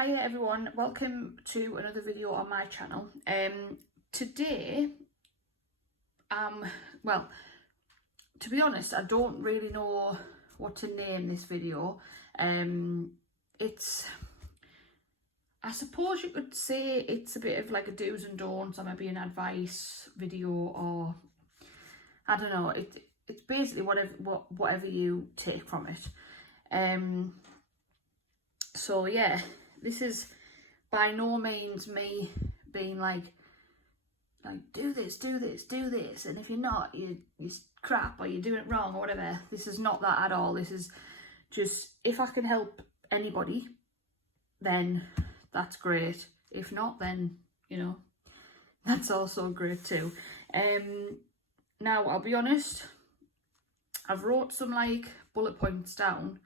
Hiya everyone, welcome to another video on my channel. Today, well, to be honest, I don't really know what to name this video. I suppose you could say it's a bit of like a do's and don'ts, or maybe an advice video, or I don't know. It's basically whatever you take from it. So yeah, this is by no means me being like do this, and if you're not, you're crap, or you're doing it wrong, or whatever. This is not that at all. This is just, if I can help anybody, then that's great. If not, then, you know, that's also great too. Now, I'll be honest, I've wrote some like bullet points down.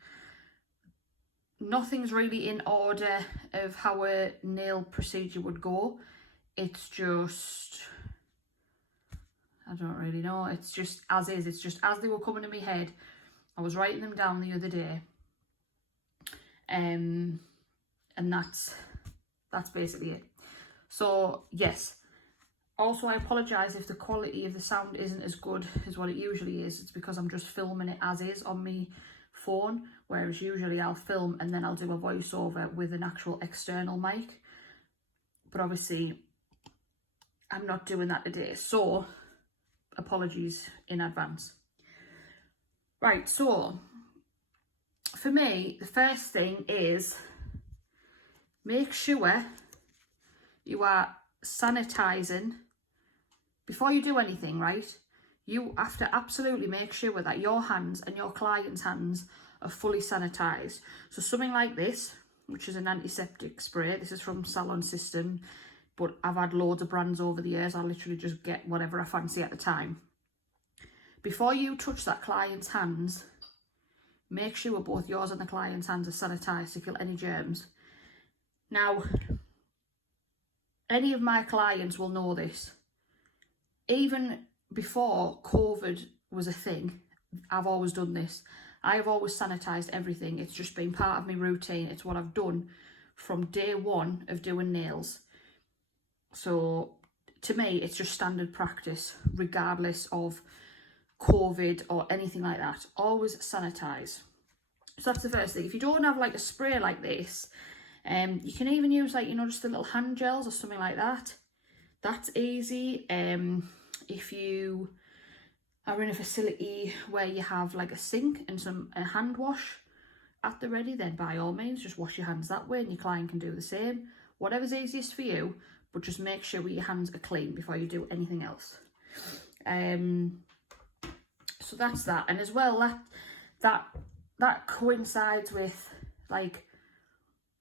Nothing's really in order of how a nail procedure would go. It's just, I don't really know. It's just as is. It's just as they were coming to my head. I was writing them down the other day. And that's basically it. So yes. Also, I apologise if the quality of the sound isn't as good as what it usually is. It's because I'm just filming it as is on my phone, whereas usually I'll film and then I'll do a voiceover with an actual external mic. But obviously, I'm not doing that today, so apologies in advance. Right, so for me, the first thing is make sure you are sanitising before you do anything, right? You have to absolutely make sure that your hands and your client's hands are fully sanitised. So something like this, which is an antiseptic spray, this is from Salon System, but I've had loads of brands over the years. I literally just get whatever I fancy at the time. Before you touch that client's hands, make sure both yours and the client's hands are sanitised to kill any germs. Now, any of my clients will know this. Even before COVID was a thing, I've always done this. I've always sanitised everything. It's just been part of my routine. It's what I've done from day one of doing nails. So to me, it's just standard practice, regardless of COVID or anything like that. Always sanitise. So that's the first thing. If you don't have like a spray like this, you can even use like, you know, just the little hand gels or something like that. That's easy. If you are in a facility where you have like a sink and a hand wash at the ready, then by all means just wash your hands that way, and your client can do the same. Whatever's easiest for you, but just make sure your hands are clean before you do anything else. So that's that. And as well, that coincides with like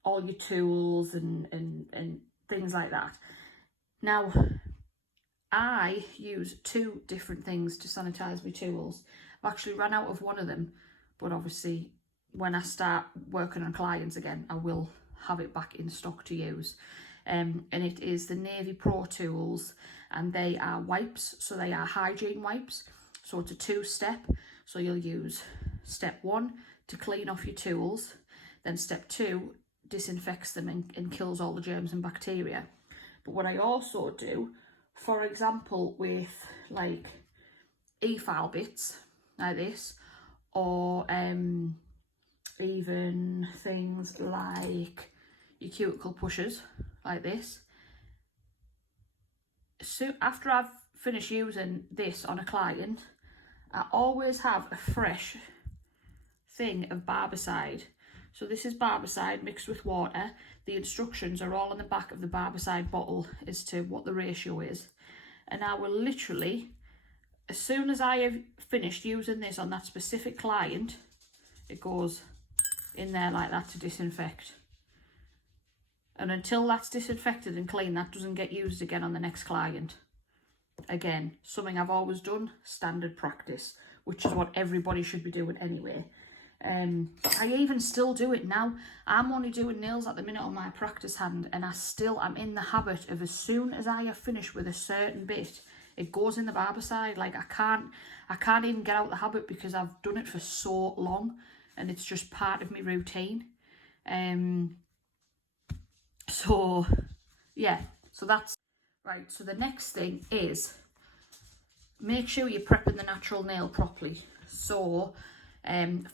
all your tools and things like that. Now, I use two different things to sanitise my tools. I've actually run out of one of them, but obviously when I start working on clients again, I will have it back in stock to use. And it is the Navy Pro tools, and they are wipes, so they are hygiene wipes. So it's a two-step. So you'll use step one to clean off your tools, then step two disinfects them and kills all the germs and bacteria. But what I also do, for example, with like e-file bits like this, or even things like your cuticle pushers like this. So after I've finished using this on a client, I always have a fresh thing of Barbicide. So this is Barbicide mixed with water. The instructions are all on the back of the Barbicide bottle as to what the ratio is. And I will literally, as soon as I have finished using this on that specific client, it goes in there like that to disinfect. And until that's disinfected and clean, that doesn't get used again on the next client. Again, something I've always done, standard practice, which is what everybody should be doing anyway. I even still do it now. I'm only doing nails at the minute on my practice hand, and I'm in the habit of, as soon as I have finished with a certain bit, it goes in the Barbicide. Like I can't even get out the habit because I've done it for so long, and it's just part of my routine. So yeah, so that's right. So the next thing is make sure you're prepping the natural nail properly. So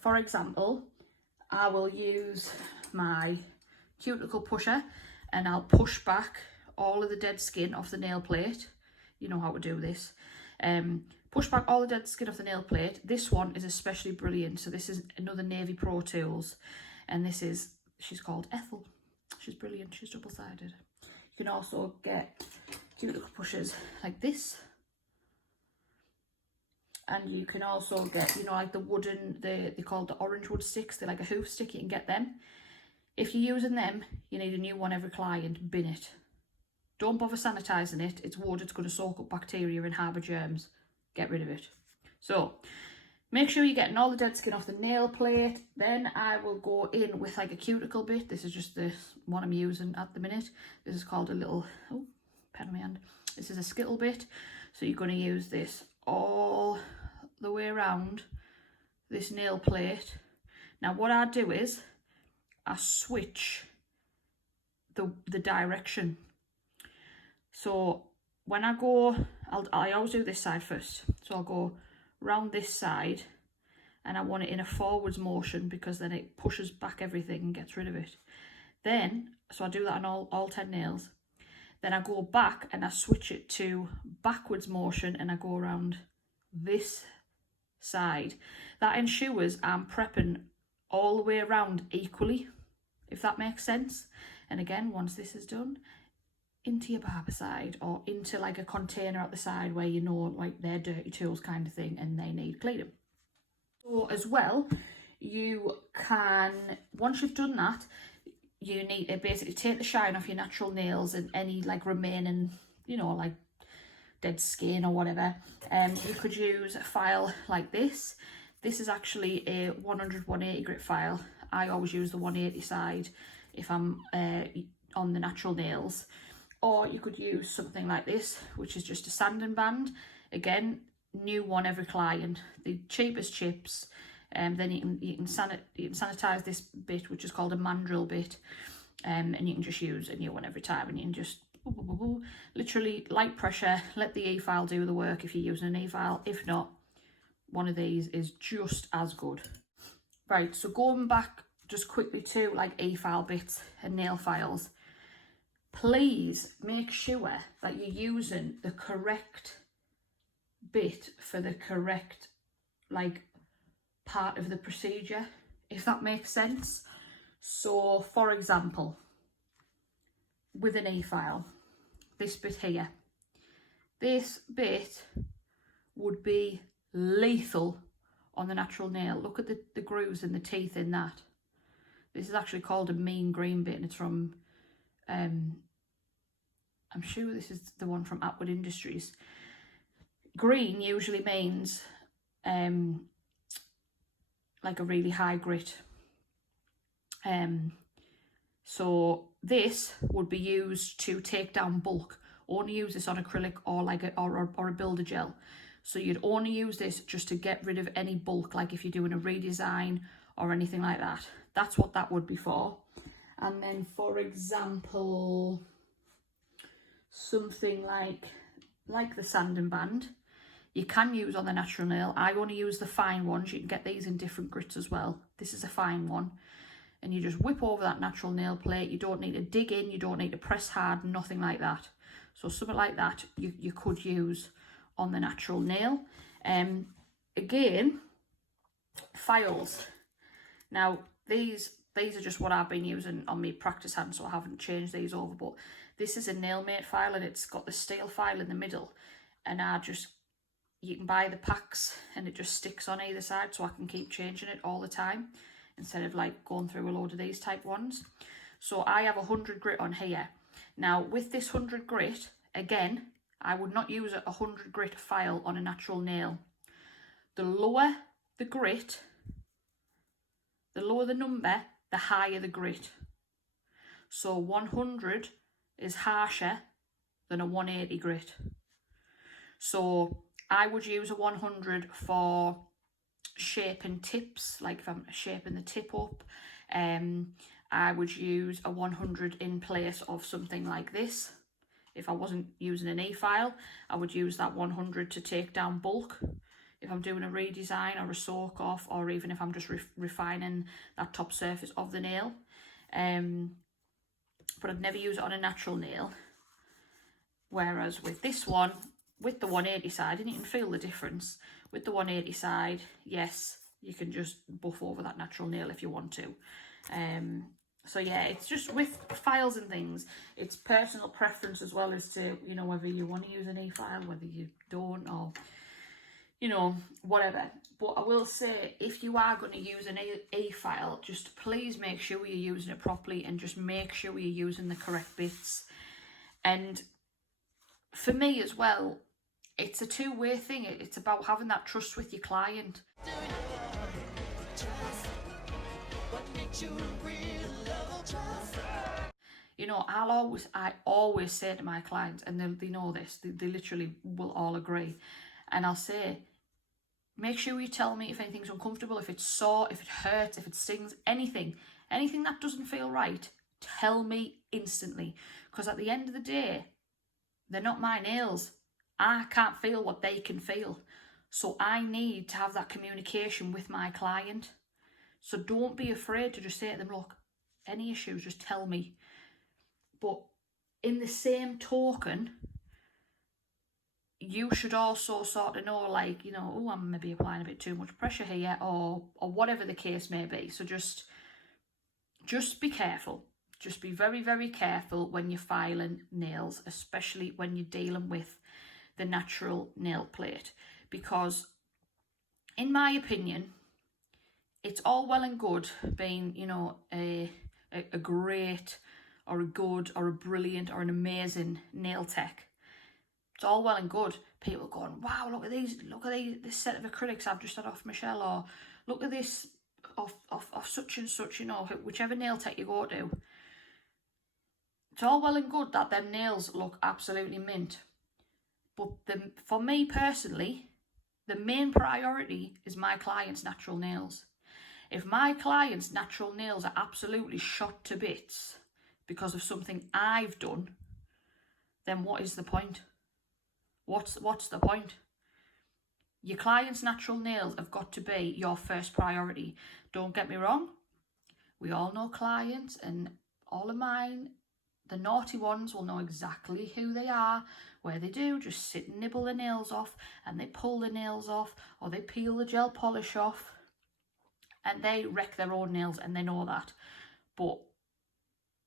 for example, I will use my cuticle pusher and I'll push back all of the dead skin off the nail plate. You know how to do this. Push back all the dead skin off the nail plate. This one is especially brilliant. So this is another Navy Pro Tools, and this is, she's called Ethel. She's brilliant. She's double-sided. You can also get cuticle pushers like this. And you can also get, you know, like the wooden, they're called the orange wood sticks. They're like a hoof stick. You can get them. If you're using them, you need a new one every client. Bin it. Don't bother sanitising it. It's wood. It's going to soak up bacteria and harbour germs. Get rid of it. So make sure you're getting all the dead skin off the nail plate. Then I will go in with like a cuticle bit. This is just the one I'm using at the minute. This is called a little, oh, pen on my hand. This is a skittle bit. So you're going to use this all the way around this nail plate. Now what I do is I switch the direction. So when I go, I always do this side first. So I'll go round this side and I want it in a forwards motion because then it pushes back everything and gets rid of it. Then, so I do that on all 10 nails. Then I go back and I switch it to backwards motion and I go around this side. That ensures I'm prepping all the way around equally, if that makes sense. And again, once this is done, into your barber side or into like a container at the side where you know like they're dirty tools kind of thing and they need cleaning. So as well, you can, once you've done that, you need to basically take the shine off your natural nails and any like remaining, you know, like dead skin or whatever. You could use a file like this. This is actually a 100-180 grit file. I always use the 180 side if I'm on the natural nails. Or you could use something like this, which is just a sanding band. Again, new one every client. The cheapest chips. Then you can sanitize this bit, which is called a mandrel bit. And you can just use a new one every time. And you can just literally light pressure, let the E-file do the work if you're using an E-file. If not, one of these is just as good. Right, so going back just quickly to like E-file bits and nail files. Please make sure that you're using the correct bit for the correct like part of the procedure, if that makes sense. So for example, with an E-file, this bit here, this bit would be lethal on the natural nail. Look at the grooves and the teeth in that. This is actually called a mean green bit and it's from I'm sure this is the one from Atwood Industries. Green usually means like a really high grit. So this would be used to take down bulk. Only use this on acrylic or like a builder gel. So you'd only use this just to get rid of any bulk, like if you're doing a redesign or anything like that. That's what that would be for. And then for example, something like the sanding band, you can use on the natural nail. I only use the fine ones. You can get these in different grits as well. This is a fine one. And you just whip over that natural nail plate. You don't need to dig in. You don't need to press hard. Nothing like that. So something like that you could use on the natural nail. Again, files. Now, these are just what I've been using on my practice hand, so I haven't changed these over. But this is a Nailmate file and it's got the steel file in the middle. And you can buy the packs and it just sticks on either side, so I can keep changing it all the time instead of like going through a load of these type ones. So I have 100 grit on here. Now with this 100 grit, again, I would not use a 100 grit file on a natural nail. The lower the grit, the lower the number, the higher the grit. So 100 is harsher than a 180 grit. So I would use a 100 for shaping tips, like if I'm shaping the tip up. I would use a 100 in place of something like this. If I wasn't using an E-file, I would use that 100 to take down bulk. If I'm doing a redesign or a soak off, or even if I'm just refining that top surface of the nail. But I'd never use it on a natural nail. Whereas with this one, with the 180 side, and you can feel the difference. With the 180 side, yes, you can just buff over that natural nail if you want to. So yeah, it's just with files and things, it's personal preference as well as to, you know, whether you want to use an E-file, whether you don't, or, you know, whatever. But I will say, if you are going to use an E-file, just please make sure you're using it properly and just make sure you're using the correct bits. And for me as well, it's a two-way thing. It's about having that trust with your client. You know, I always say to my clients, and they know this, they literally will all agree, and I'll say, make sure you tell me if anything's uncomfortable, if it's sore, if it hurts, if it stings, anything that doesn't feel right, tell me instantly. Because at the end of the day, they're not my nails. I can't feel what they can feel. So I need to have that communication with my client. So don't be afraid to just say to them, look, any issues, just tell me. But in the same token, you should also sort of know, like, you know, oh, I'm maybe applying a bit too much pressure here, or whatever the case may be. So just be careful. Just be very, very careful when you're filing nails, especially when you're dealing with the natural nail plate. Because in my opinion, it's all well and good being, you know, a great or a good or a brilliant or an amazing nail tech. It's all well and good. People going, wow, look at this set of acrylics I've just had off Michelle, or look at this off such and such, you know, whichever nail tech you go to. It's all well and good that them nails look absolutely mint. But for me personally, the main priority is my client's natural nails. If my client's natural nails are absolutely shot to bits because of something I've done, then what is the point? What's the point? Your client's natural nails have got to be your first priority. Don't get me wrong. We all know clients, and all of mine, the naughty ones, will know exactly who they are, where they do just sit and nibble the nails off, and they pull the nails off, or they peel the gel polish off, and they wreck their own nails, and they know that. But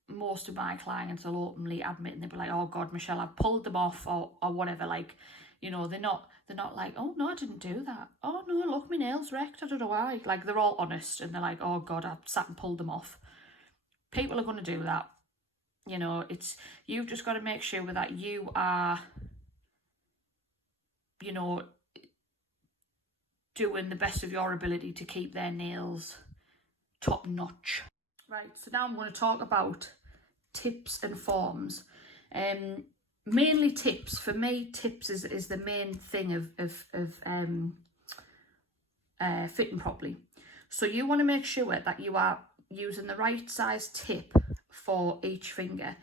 most of my clients will openly admit, and they'll be like, oh God, Michelle, I've pulled them off, or whatever. Like, you know, they're not like, oh no, I didn't do that. Oh no, look, my nails wrecked, I don't know why. Like, they're all honest, and they're like, oh God, I sat and pulled them off. People are going to do that. You know, you've just got to make sure that you are, you know, doing the best of your ability to keep their nails top notch. Right, so now I'm going to talk about tips and forms. Mainly tips. For me, tips is the main thing of fitting properly. So you want to make sure that you are using the right size tip for each finger.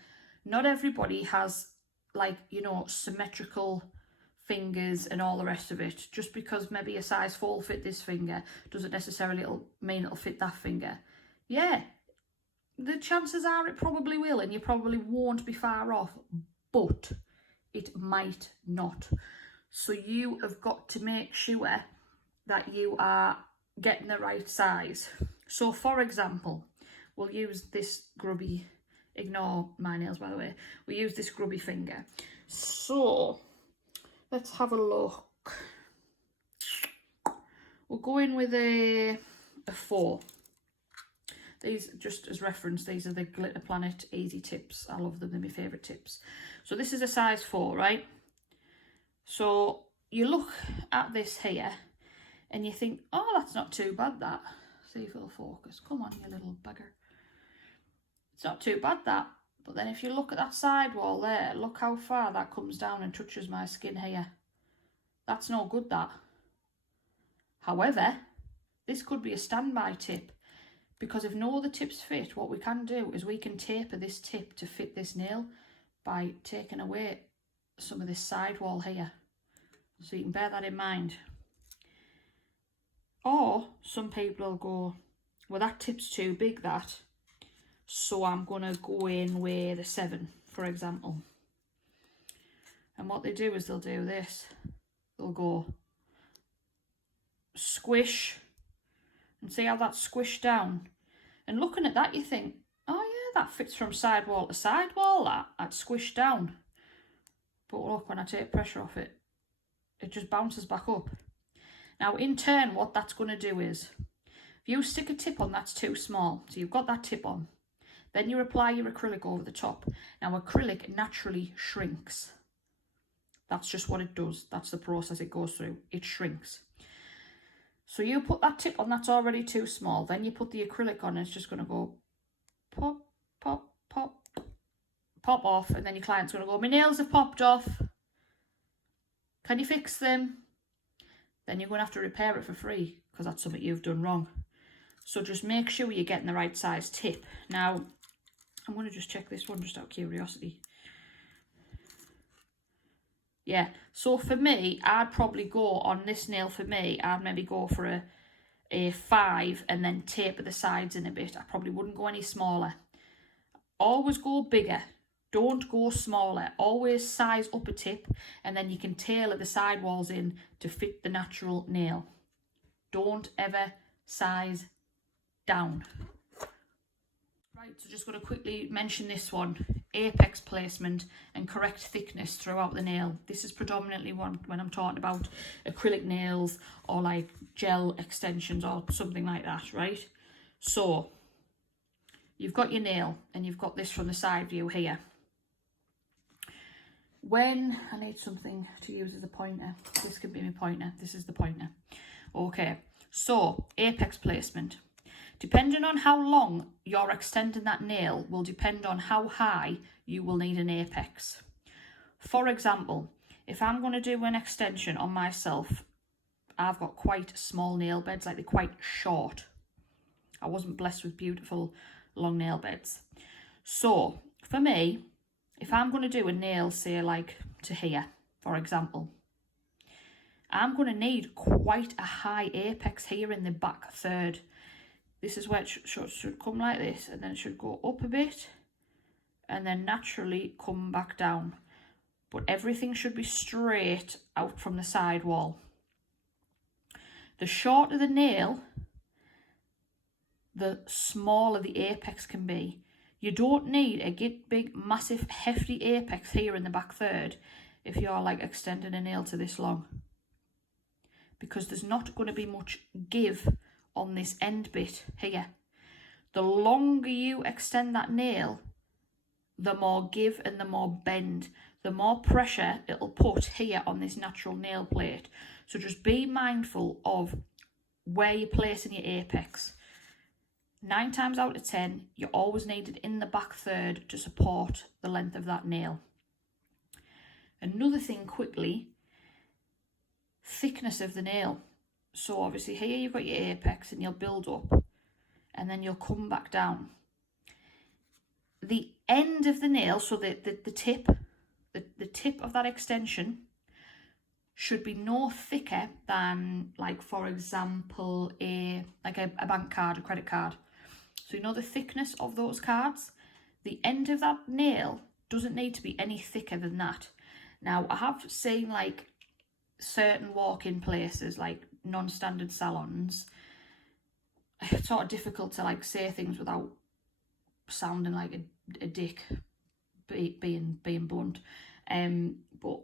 Not everybody has, like, you know, symmetrical fingers and all the rest of it. Just because maybe a size 4 will fit this finger doesn't necessarily mean it'll fit that finger. Yeah, the chances are it probably will, and you probably won't be far off, but it might not. So you have got to make sure that you are getting the right size. So for example, we'll use this grubby, ignore my nails by the way, we use this grubby finger. So let's have a look. We'll go in with a 4. These, just as reference, these are the Glitter Planet Easy Tips. I love them, they're my favourite tips. So this is a size 4, right? So you look at this here and you think, oh, that's not too bad, that. See if it'll focus. Come on, you little bugger. It's not too bad, that. But then if you look at that side wall there, look how far that comes down and touches my skin here. That's no good, that. However, this could be a standby tip, because if no other tips fit, what we can do is we can taper this tip to fit this nail by taking away some of this sidewall here. So you can bear that in mind. Or some people will go, well, that tip's too big, that, so I'm going to go in with a 7, for example. And what they do is they'll do this. They'll go squish, and see how that's squished down. And looking at that, you think, oh yeah, that fits from sidewall to sidewall, that's squished down. But look, when I take pressure off it, it just bounces back up. Now, in turn, what that's going to do is, if you stick a tip on that's too small, so you've got that tip on, then you apply your acrylic over the top. Now, acrylic naturally shrinks. That's just what it does. That's the process it goes through. It shrinks. So you put that tip on that's already too small, then you put the acrylic on and it's just going to go pop, pop, pop, pop off, and then your client's going to go, my nails have popped off. Can you fix them? Then you're going to have to repair it for free because that's something you've done wrong. So just make sure you're getting the right size tip. Now, I'm going to just check this one just out of curiosity. Yeah, so for me, I'd probably go on this nail for me, I'd maybe go for a 5 and then taper the sides in a bit. I probably wouldn't go any smaller. Always go bigger. Don't go smaller. Always size up a tip and then you can tailor the sidewalls in to fit the natural nail. Don't ever size down. Right, so just going to quickly mention this one. Apex placement and correct thickness throughout the nail. This is predominantly one when I'm talking about acrylic nails or like gel extensions or something like that, right? So you've got your nail and you've got this from the side view here. When I need something to use as a pointer, this could be my pointer. This is the pointer. Okay, so apex placement. Depending on how long you're extending that nail will depend on how high you will need an apex. For example, if I'm going to do an extension on myself, I've got quite small nail beds, like they're quite short. I wasn't blessed with beautiful long nail beds. So for me, if I'm going to do a nail, say like to here, for example, I'm going to need quite a high apex here in the back third. This is where it should come like this, and then it should go up a bit and then naturally come back down. But everything should be straight out from the side wall. The shorter the nail, the smaller the apex can be. You don't need a big, massive, hefty apex here in the back third if you're like extending a nail to this long. Because there's not going to be much give on this end bit here. The longer you extend that nail, the more give and the more bend, the more pressure it'll put here on this natural nail plate. So just be mindful of where you're placing your apex. 9 times out of 10, you always need it in the back third to support the length of that nail. Another thing quickly, thickness of the nail. So obviously here you've got your apex and you'll build up and then you'll come back down. The end of the nail, so the tip of that extension should be no thicker than, like, for example, a bank card, a credit card. So you know the thickness of those cards? The end of that nail doesn't need to be any thicker than that. Now, I have seen like certain walk-in places, like non-standard salons, it's sort of difficult to like say things without sounding like a dick, being blunt. But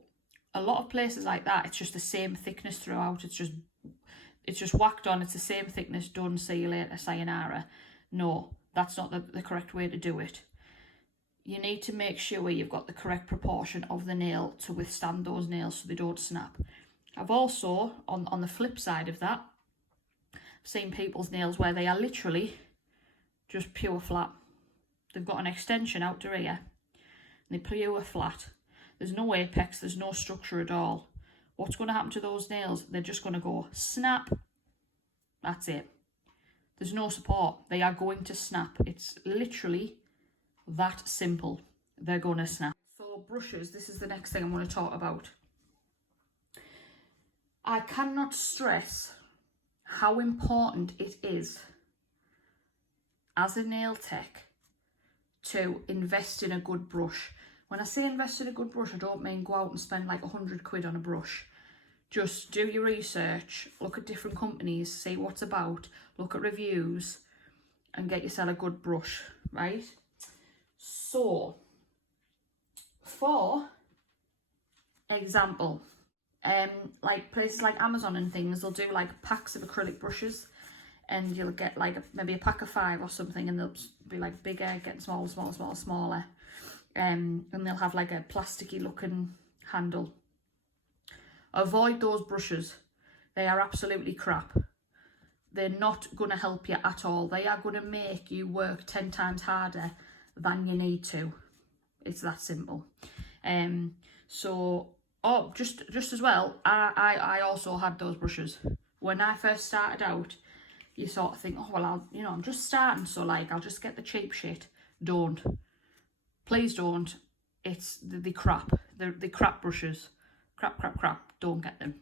a lot of places like that, it's just the same thickness throughout. It's just whacked on. It's the same thickness. Done. See you later. Sayonara. No, that's not the correct way to do it. You need to make sure you've got the correct proportion of the nail to withstand those nails so they don't snap. I've also, on the flip side of that, seen people's nails where they are literally just pure flat. They've got an extension out to here, and they're pure flat. There's no apex, there's no structure at all. What's going to happen to those nails? They're just going to go snap. That's it. There's no support. They are going to snap. It's literally that simple. They're going to snap. So brushes, this is the next thing I'm going to talk about. I cannot stress how important it is as a nail tech to invest in a good brush. When I say invest in a good brush, I don't mean go out and spend like 100 quid on a brush. Just do your research, look at different companies, see what's about, look at reviews, and get yourself a good brush, right? So, for example, like places like Amazon and things, they'll do like packs of acrylic brushes, and you'll get like maybe a pack of 5 or something, and they'll be like bigger, getting smaller, and they'll have like a plasticky looking handle. Avoid those brushes. They are absolutely crap. They're not going to help you at all. They are going to make you work 10 times harder than you need to. It's that simple. Just as well, I also had those brushes. When I first started out, you sort of think, oh, well, I'm just starting, so like, I'll just get the cheap shit. Don't. Please don't. It's the crap. The crap brushes. Crap. Don't get them.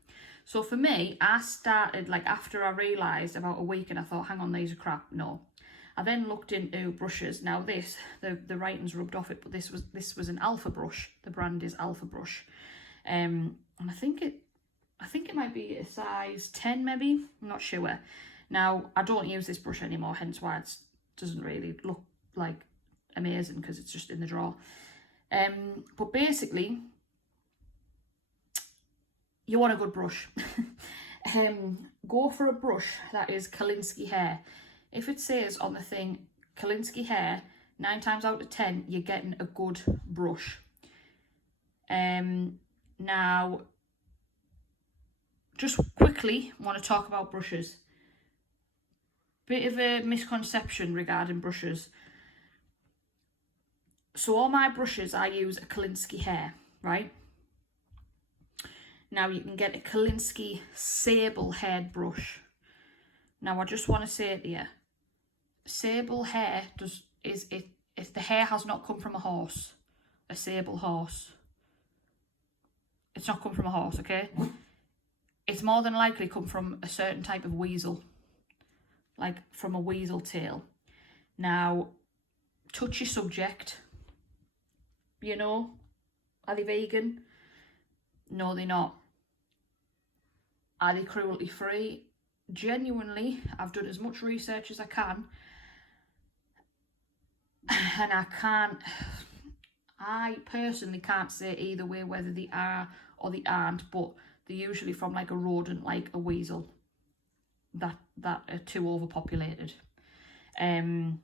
So for me, I started, like, after I realised about a week, and I thought, hang on, these are crap. No. I then looked into brushes. Now this, the writing's rubbed off it, but this was an Alpha brush. The brand is Alpha brush. And I think it might be a size 10 maybe. I'm not sure. Now, I don't use this brush anymore, hence why it doesn't really look like amazing, because it's just in the drawer. But basically, you want a good brush. Go for a brush that is Kolinsky hair. If it says on the thing Kolinsky hair, 9 times out of 10 you're getting a good brush. Now, just quickly want to talk about brushes. Bit of a misconception regarding brushes. So all my brushes, I use a Kolinsky hair, right? Now you can get a Kolinsky sable haired brush. Now I just want to say to you, sable hair if the hair has not come from a horse, a sable horse. It's not come from a horse, okay? It's more than likely come from a certain type of weasel, like from a weasel tail. Now, touchy subject, you know, are they vegan? No, they're not. Are they cruelty free? Genuinely, I've done as much research as I can, and I personally can't say either way whether they are or they aren't, but they're usually from like a rodent, like a weasel, that are too overpopulated. But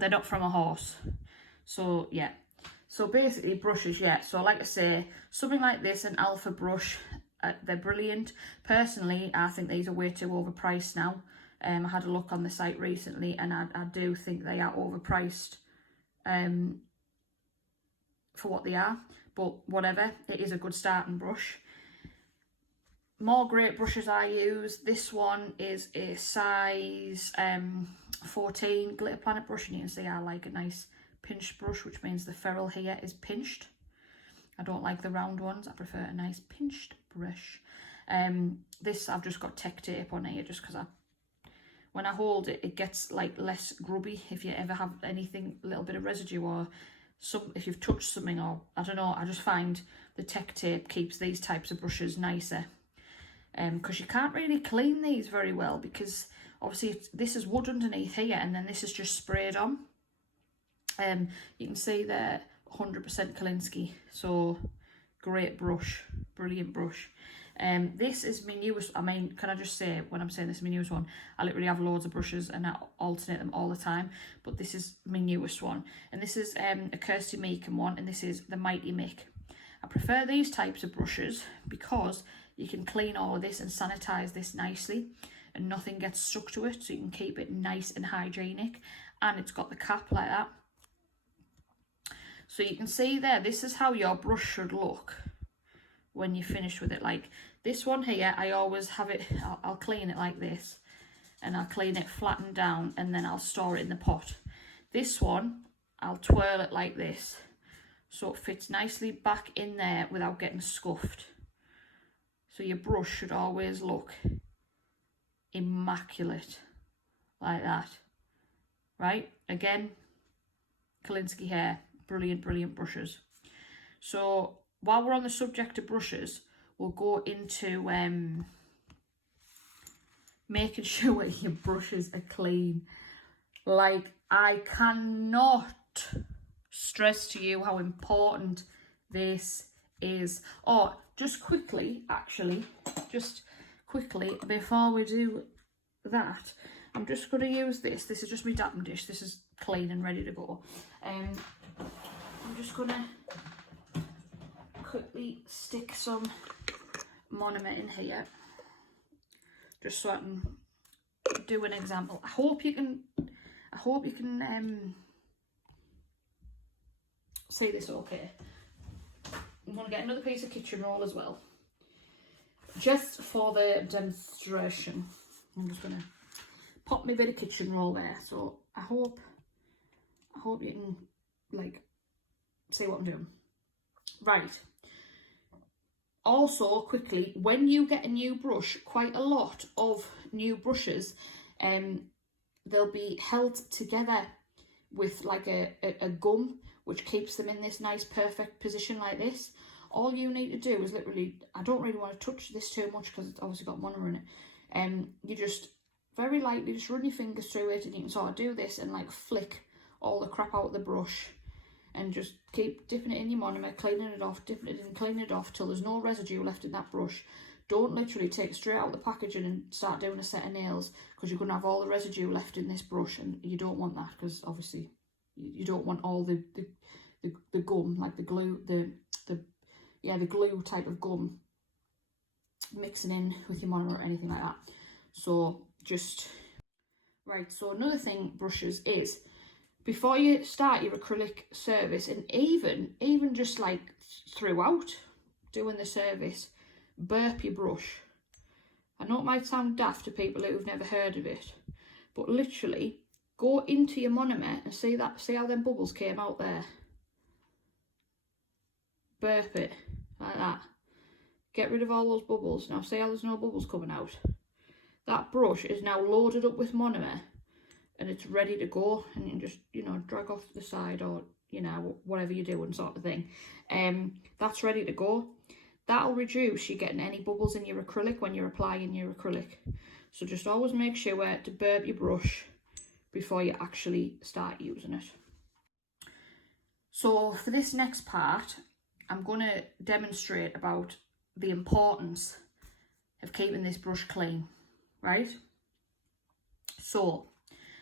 they're not from a horse. So yeah. So basically brushes, yeah. So like I say, something like this, an Alpha brush, they're brilliant. Personally, I think these are way too overpriced now. I had a look on the site recently, and I do think they are overpriced for what they are. But whatever, it is a good starting brush. More great brushes I use. This one is a size 14 Glitter Planet brush, and you can see I like a nice pinched brush, which means the ferrule here is pinched. I don't like the round ones. I prefer a nice pinched brush. This I've just got tech tape on here, just because when I hold it, it gets like less grubby. If you ever have anything, a little bit of residue, or if you've touched something, or I don't know, I just find the tech tape keeps these types of brushes nicer. Because you can't really clean these very well, because obviously this is wood underneath here, and then this is just sprayed on. You can see there 100% Kolinsky, so great brush, brilliant brush. This is my newest. I mean, can I just say, when I'm saying this is my newest one, I literally have loads of brushes and I alternate them all the time, but this is my newest one, and this is a Kirsty Meakin one, and this is the Mighty Mick. I prefer these types of brushes because you can clean all of this and sanitize this nicely, and nothing gets stuck to it, so you can keep it nice and hygienic, and it's got the cap like that. So you can see there, this is how your brush should look when you're finished with it. Like this one here, I always have it, I'll clean it like this, and I'll clean it, flatten down, and then I'll store it in the pot. This one, I'll twirl it like this, so it fits nicely back in there without getting scuffed. So your brush should always look immaculate, like that, right? Again, Kolinsky hair, brilliant, brilliant brushes. So while we're on the subject of brushes, we'll go into making sure that your brushes are clean. Like, I cannot stress to you how important this is. Oh, just quickly, actually, just quickly, before we do that, I'm just going to use this. This is just my dapping dish. This is clean and ready to go. I'm just going to quickly stick some monomer in here, just so I can do an example. I hope you can see this okay. I'm going to get another piece of kitchen roll as well, just for the demonstration. I'm just going to pop my bit of kitchen roll there, so I hope you can like see what I'm doing. Right. Also, quickly, when you get a new brush, quite a lot of new brushes, they'll be held together with like a gum, which keeps them in this nice perfect position like this. All you need to do is literally, I don't really want to touch this too much because it's obviously got monomer in it. You just very lightly just run your fingers through it, and you can sort of do this and like flick all the crap out of the brush, and just keep dipping it in your monomer, cleaning it off, dipping it in, cleaning it off till there's no residue left in that brush. Don't literally take it straight out of the packaging and start doing a set of nails, because you're going to have all the residue left in this brush, and you don't want that, because obviously you don't want all the gum, like the glue, the glue type of gum mixing in with your monomer or anything like that. So just, right, so another thing, brushes, is before you start your acrylic service, and even just like throughout doing the service, burp your brush. I know it might sound daft to people who've never heard of it, but literally go into your monomer and see how them bubbles came out there. Burp it like that. Get rid of all those bubbles. Now see how there's no bubbles coming out. That brush is now loaded up with monomer, and it's ready to go, and you can just, you know, drag off to the side, or, you know, whatever you're doing sort of thing. That's ready to go. That'll reduce you getting any bubbles in your acrylic when you're applying your acrylic. So just always make sure to burp your brush before you actually start using it. So for this next part, I'm going to demonstrate about the importance of keeping this brush clean, right? So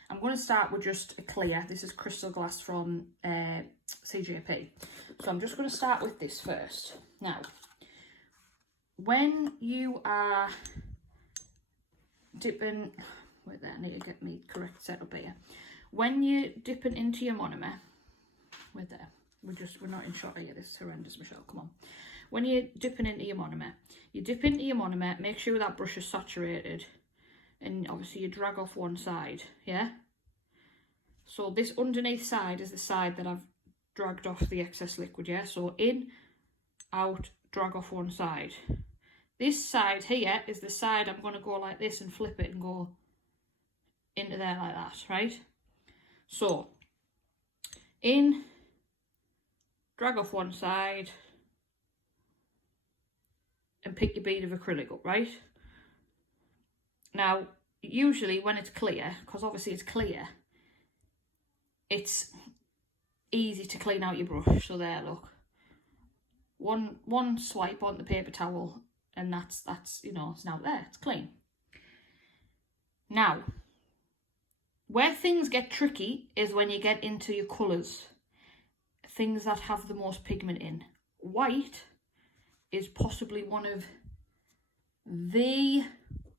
I'm going to start with just a clear. This is crystal glass from CJP. So I'm just going to start with this first. Now, when you are dipping, wait there, I need to get me correct setup here. When you're dipping into your monomer, wait there, we're not in shot here, this is horrendous, Michelle, come on. When you're dipping into your monomer, you dip into your monomer, make sure that brush is saturated, and obviously you drag off one side, yeah? So this underneath side is the side that I've dragged off the excess liquid, yeah? So in, out, drag off one side. This side here is the side I'm going to go like this and flip it and go into there like that, right? So, in, drag off one side, and pick your bead of acrylic up, right? Now, usually when it's clear, because obviously it's clear, it's easy to clean out your brush. So there, look. One swipe on the paper towel, and that's you know, it's now there, it's clean. Now, where things get tricky is when you get into your colours, things that have the most pigment in. White is possibly one of the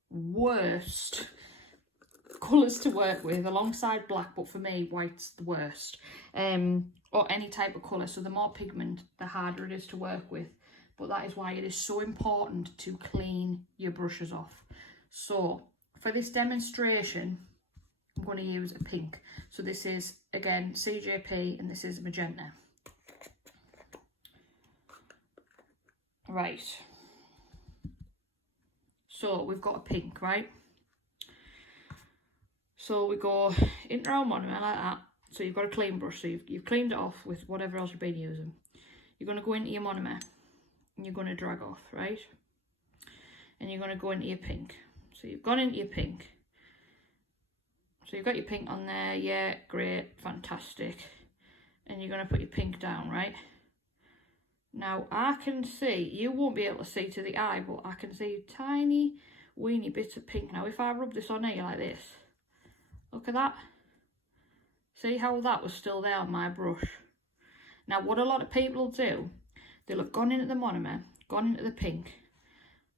worst colours to work with, alongside black, but for me white's the worst. Or any type of colour, so the more pigment, the harder it is to work with. But that is why it is so important to clean your brushes off. So for this demonstration, I'm going to use a pink. So this is, again, CJP, and this is magenta. Right. So we've got a pink, right? So we go into our monomer like that. So you've got a clean brush. So you've cleaned it off with whatever else you've been using. You're going to go into your monomer and you're going to drag off, right? And you're going to go into your pink. So you've gone into your pink. So you've got your pink on there. Yeah, great, fantastic. And you're going to put your pink down, right? Now I can see, you won't be able to see to the eye, but I can see tiny weeny bits of pink. Now if I rub this on here like this, look at that. See how that was still there on my brush? Now what a lot of people do, they'll have gone into the monomer, gone into the pink,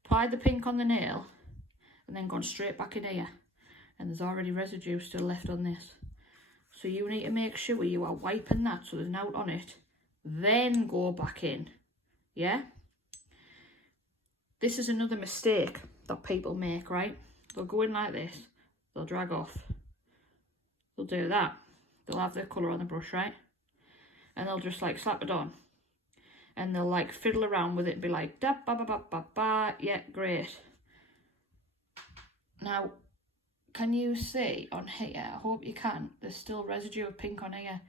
applied the pink on the nail, and then gone straight back in here. And there's already residue still left on this. So you need to make sure you are wiping that so there's an out on it. Then go back in. Yeah? This is another mistake that people make, right? They'll go in like this. They'll drag off. They'll do that. They'll have their colour on the brush, right? And they'll just like slap it on. And they'll like fiddle around with it and be like, da ba ba ba ba ba. Yeah, great. Now, can you see on here? I hope you can. There's still residue of pink on here.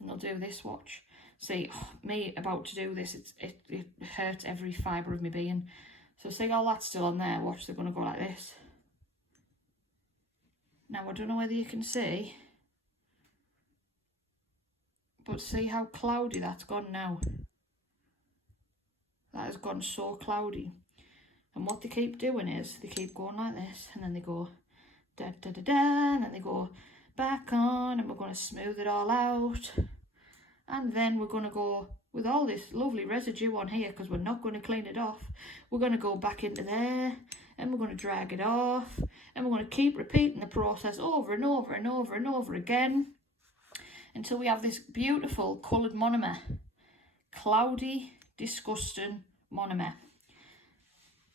And they'll do this, watch. See, me about to do this, it hurts every fibre of my being. So see all that's still on there, watch, they're going to go like this. Now I don't know whether you can see, but see how cloudy that's gone now. That has gone so cloudy. And what they keep doing is, they keep going like this, and then they go da da da da, and then they go back on, and we're going to smooth it all out. And then we're going to go with all this lovely residue on here, because we're not going to clean it off. We're going to go back into there and we're going to drag it off. And we're going to keep repeating the process over and over and over and over again until we have this beautiful coloured monomer. Cloudy, disgusting monomer.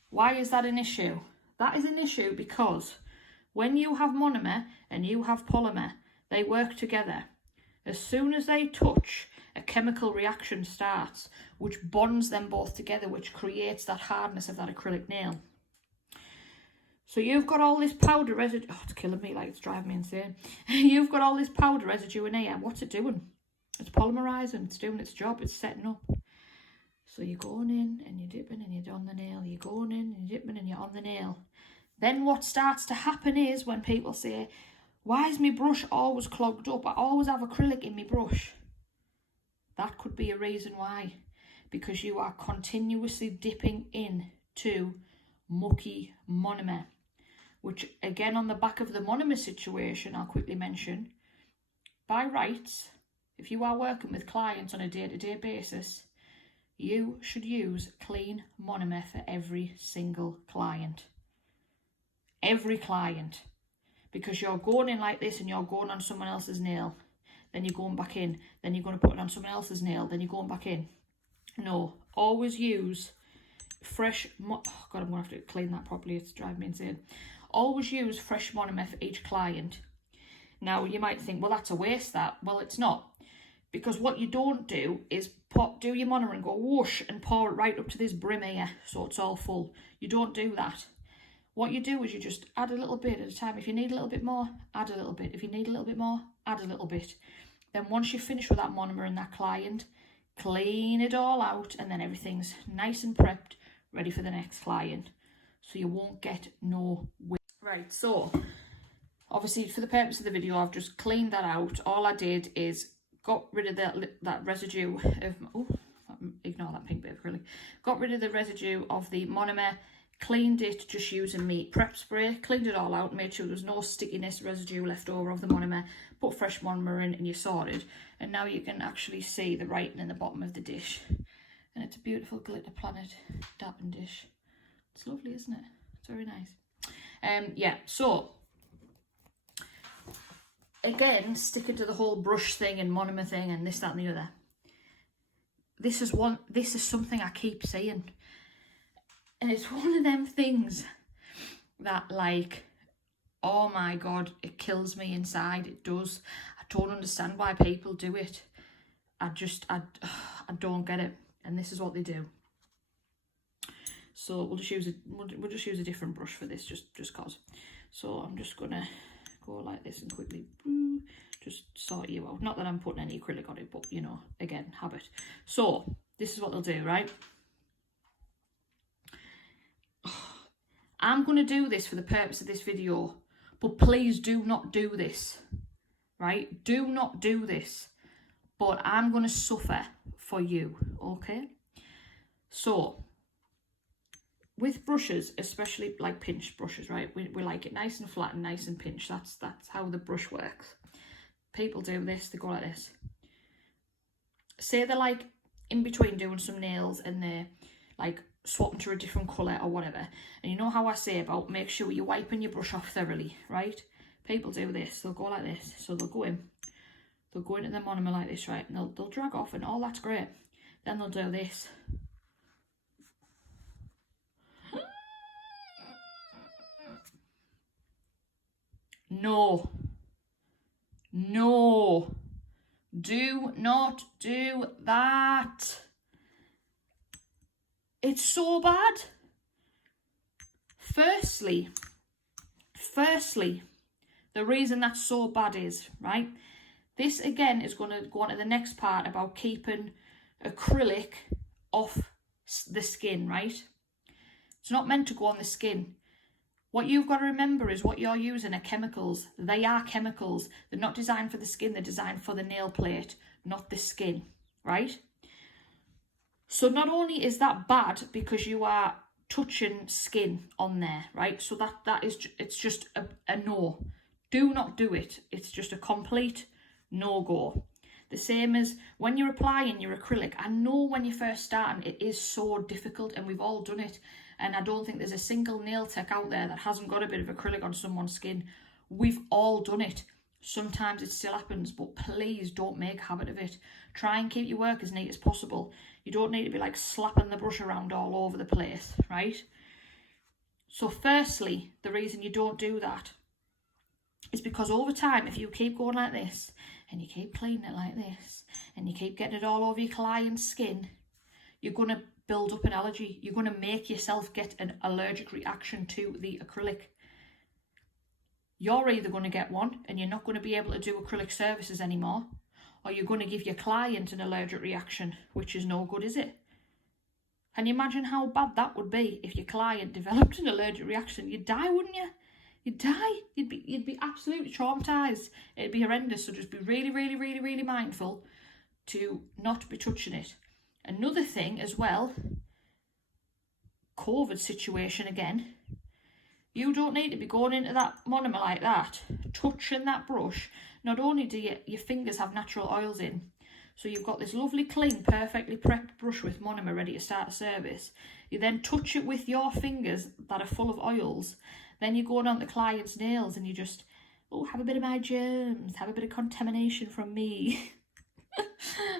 Why is that an issue? That is an issue because when you have monomer and you have polymer, they work together. As soon as they touch, a chemical reaction starts, which bonds them both together, which creates that hardness of that acrylic nail. So you've got all this powder residue. Oh, it's killing me, like it's driving me insane. You've got all this powder residue in here. What's it doing? It's polymerising. It's doing its job. It's setting up. So you're going in and you're dipping and you're on the nail. You're going in and you're dipping and you're on the nail. Then what starts to happen is when people say, why is my brush always clogged up? I always have acrylic in my brush. That could be a reason why. Because you are continuously dipping into mucky monomer. Which, again, on the back of the monomer situation, I'll quickly mention. By rights, if you are working with clients on a day-to-day basis, you should use clean monomer for every single client. Every client. Because you're going in like this and you're going on someone else's nail. Then you're going back in. Then you're going to put it on someone else's nail. Then you're going back in. No. Always use fresh... Oh, God, I'm going to have to clean that properly. It's driving me insane. Always use fresh monomer for each client. Now, you might think, well, that's a waste, that. Well, it's not. Because what you don't do is do your monomer and go whoosh and pour it right up to this brim here so it's all full. You don't do that. What you do is you just add a little bit at a time. If you need a little bit more, add a little bit. If you need a little bit more, add a little bit. Then once you finish with that monomer and that client, clean it all out and then everything's nice and prepped, ready for the next client. So you won't get no waste. Right, so obviously for the purpose of the video, I've just cleaned that out. All I did is got rid of that residue of... Oh, ignore that pink bit of acrylic. Got rid of the residue of the monomer. Cleaned it just using me prep spray, cleaned it all out, made sure there was no stickiness residue left over of the monomer, put fresh monomer in and you sorted. And now you can actually see the writing in the bottom of the dish. And it's a beautiful glitter planet dapping dish. It's lovely, isn't it? It's very nice. Yeah, so again, sticking to the whole brush thing and monomer thing and this, that and the other. This is something I keep saying. And it's one of them things that, like, Oh my God, it kills me inside. It does. I don't understand why people do it. I don't get it. And this is what they do. So we'll just use a different brush for this, just cause. So I'm just gonna go like this and quickly just sort you out. Not that I'm putting any acrylic on it, but you know, again, habit. So this is what they'll do, right? I'm gonna do this for the purpose of this video, but please do not do this, right? Do not do this, but I'm gonna suffer for you, okay? So with brushes, especially like pinched brushes, right? We like it nice and flat and nice and pinched. That's how the brush works. People do this, they go like this. Say they're like in between doing some nails and they're like swapping to a different colour or whatever. And you know how I say about make sure you're wiping your brush off thoroughly, right? People do this, they'll go like this. So they'll go into the monomer like this, right? And they'll drag off and all that's great. Then they'll do this. No, do not do that. It's so bad. Firstly, the reason that's so bad is, right, this again is going to go on to the next part about keeping acrylic off the skin, right? It's not meant to go on the skin. What you've got to remember is what you're using are chemicals. They are chemicals. They're not designed for the skin. They're designed for the nail plate, not the skin, right? So not only is that bad because you are touching skin on there, right? So it's just a no. Do not do it. It's just a complete no-go. The same as when you're applying your acrylic. I know when you're first starting, it is so difficult and we've all done it. And I don't think there's a single nail tech out there that hasn't got a bit of acrylic on someone's skin. We've all done it. Sometimes it still happens, but please don't make a habit of it. Try and keep your work as neat as possible. You don't need to be like slapping the brush around all over the place, right? So firstly, the reason you don't do that is because over time, if you keep going like this, and you keep cleaning it like this, and you keep getting it all over your client's skin, you're going to build up an allergy. You're going to make yourself get an allergic reaction to the acrylic. You're either going to get one and you're not going to be able to do acrylic services anymore, or you're going to give your client an allergic reaction, which is no good, is it? Can you imagine how bad that would be if your client developed an allergic reaction? You'd die, wouldn't you? You'd die. You'd be absolutely traumatized. It'd be horrendous. So just be really, really, really, really mindful to not be touching it. Another thing as well, COVID situation again, you don't need to be going into that monomer like that, touching that brush. Not only do your fingers have natural oils in, so you've got this lovely, clean, perfectly prepped brush with monomer ready to start a service. You then touch it with your fingers that are full of oils. Then you're going on the client's nails and you just, oh, have a bit of my germs, have a bit of contamination from me.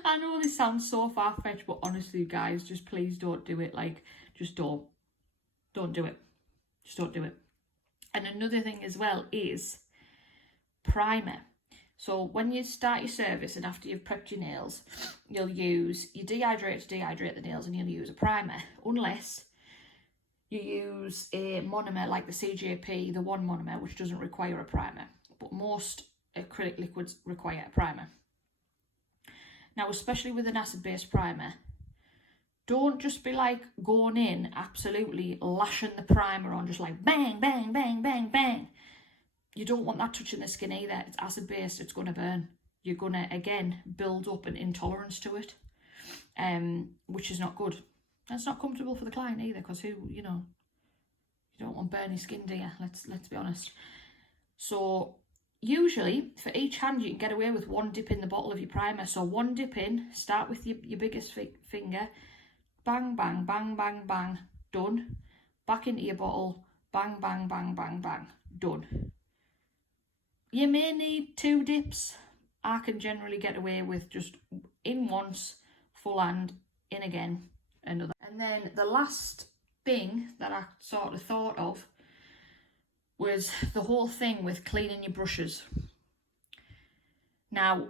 I know this sounds so far-fetched, but honestly, guys, just please don't do it. Like, just don't do it. Just don't do it. And another thing as well is primer. So when you start your service and after you've prepped your nails, you'll use your dehydrator to dehydrate the nails and you'll use a primer, unless you use a monomer like the CJP, the one monomer, which doesn't require a primer. But most acrylic liquids require a primer. Now, especially with an acid-based primer, don't just be like going in absolutely lashing the primer on, just like bang, bang, bang, bang, bang. You don't want that touching the skin either. It's acid-based, it's going to burn. You're going to, again, build up an intolerance to it, which is not good. That's not comfortable for the client either, because you don't want burning skin, do you? Let's be honest. So usually for each hand you can get away with one dip in the bottle of your primer. So one dip in, start with your biggest finger, bang, bang, bang, bang, bang, done. Back into your bottle, bang, bang, bang, bang, bang, done. You may need 2 dips. I can generally get away with just in once, full hand, in again, another. And then the last thing that I sort of thought of was the whole thing with cleaning your brushes. Now,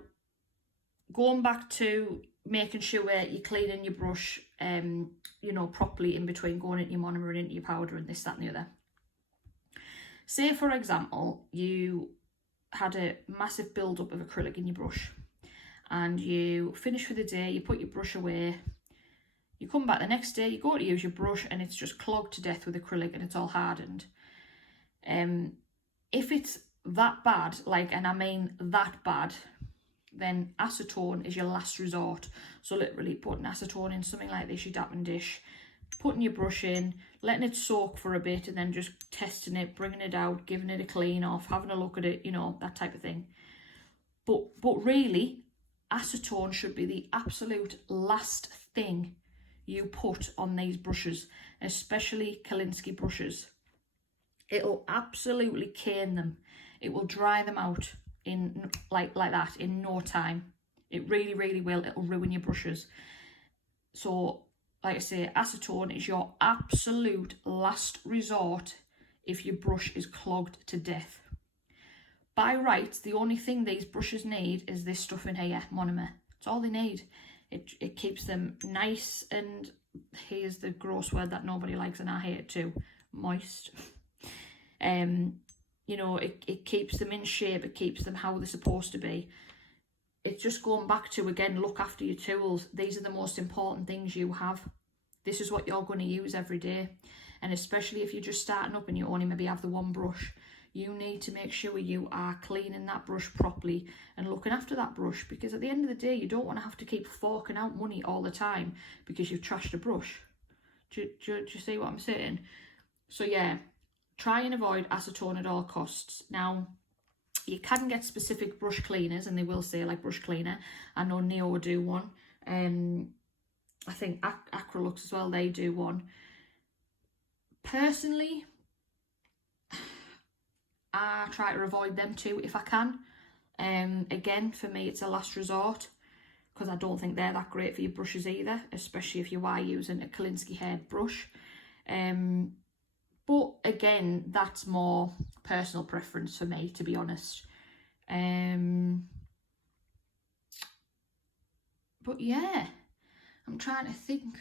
going back to making sure you're cleaning your brush, you know, properly in between going into your monomer and into your powder and this, that and the other. Say, for example, you had a massive build-up of acrylic in your brush and you finish for the day, you put your brush away, you come back the next day, you go to use your brush and it's just clogged to death with acrylic and it's all hardened. If it's that bad, like, and I mean that bad, then acetone is your last resort. So literally putting acetone in something like this, your dapping dish, putting your brush in, letting it soak for a bit and then just testing it, bringing it out, giving it a clean off, having a look at it, you know, that type of thing. But really, acetone should be the absolute last thing you put on these brushes, especially Kolinsky brushes. It'll absolutely cane them. It will dry them out in like that in no time. It really, really will. It'll ruin your brushes. So, like I say, acetone is your absolute last resort if your brush is clogged to death. By rights, the only thing these brushes need is this stuff in here, monomer. That's all they need. It keeps them nice and, here's the gross word that nobody likes and I hate it too, moist. You know, it keeps them in shape, it keeps them how they're supposed to be. It's just going back to, again, look after your tools. These are the most important things you have. This is what you're going to use every day. And especially if you're just starting up and you only maybe have the one brush, you need to make sure you are cleaning that brush properly and looking after that brush, because at the end of the day, you don't want to have to keep forking out money all the time because you've trashed a brush. Do you see what I'm saying? So yeah, try and avoid acetone at all costs. Now, you can get specific brush cleaners and they will say like brush cleaner. I know Neo do one. I think Acrylic as well, they do one. Personally, I try to avoid them too if I can. Again, for me, it's a last resort because I don't think they're that great for your brushes either, especially if you are using a Kolinsky hair brush. But again, that's more personal preference for me, to be honest. But yeah, I'm trying to think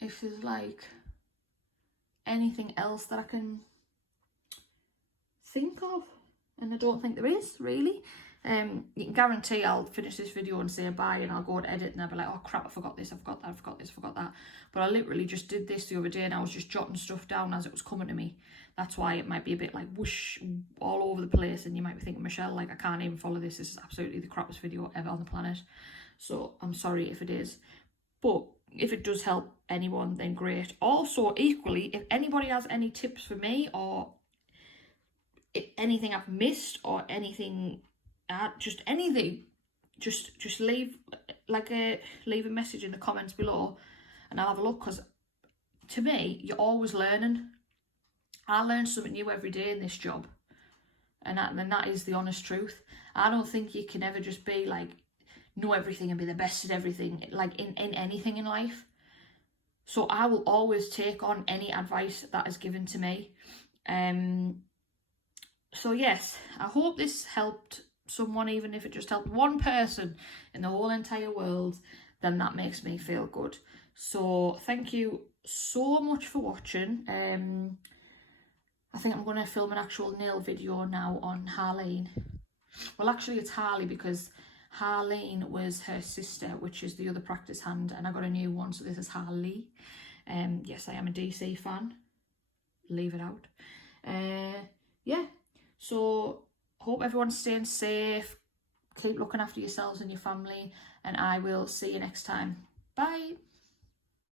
if there's like anything else that I can think of, and I don't think there is really. You can guarantee I'll finish this video and say bye and I'll go and edit and I'll be like, oh crap, I forgot this, I forgot that, I forgot this, I forgot that. But I literally just did this the other day and I was just jotting stuff down as it was coming to me. That's why it might be a bit like whoosh all over the place and you might be thinking, Michelle, like I can't even follow this. This is absolutely the crappiest video ever on the planet. So I'm sorry if it is. But if it does help anyone, then great. Also, equally, if anybody has any tips for me or if anything I've missed or anything, just anything, just leave leave a message in the comments below and I'll have a look, because to me, you're always learning. I learn something new every day in this job, and that is the honest truth. I don't think you can ever just be like, know everything and be the best at everything, like in anything in life. So I will always take on any advice that is given to me. So yes, I hope this helped someone, even if it just helped one person in the whole entire world, then that makes me feel good. So thank you so much for watching. I think I'm going to film an actual nail video now on Harleen. Well, actually it's Harley, because Harleen was her sister, which is the other practice hand, and I got a new one, so this is Harley. Yes, I am a DC fan. Leave it out. Yeah, so hope everyone's staying safe. Keep looking after yourselves and your family, and I will see you next time. Bye.